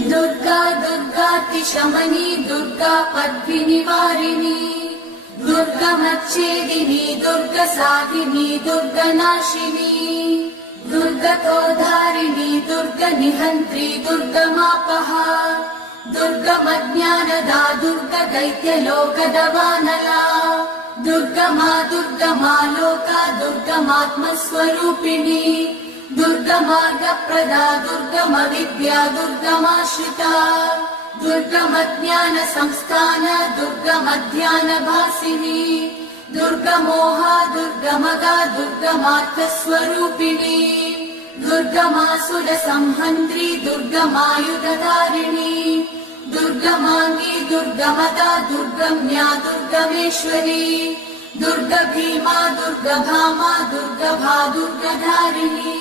दुर्गा दुर्गातिशमनी दुर्गा पद्मिनिवारिणी दुर्गमच्छेदिनी दुर्गसाधिनी दुर्गनाशिनी दुर्गतोधारिणी दुर्गनिहन्त्री दुर्गमापहा दुर्गमज्ञानदा दुर्गदैत्यलोकदवानला दुर्गमा दुर्गमा लोका दुर्गमात्मस्वरूपिणी दुर्गमार्गप्रदा दुर्गमविद्या दुर्गमाश्रिता दुर्गमज्ञानसंस्थान दुर्गमध्यानभासिनी दुर्गमोहा दुर्गमगा दुर्गमार्थस्वरूपिणी दुर्गमासुरसंहन्त्री दुर्गमायुधधारिणी दुर्गमाङ्गी दुर्गमदा दुर्गम्या दुर्गमेश्वरी दुर्गभीमा दुर्गभामा दुर्गभा दुर्गधारिणी।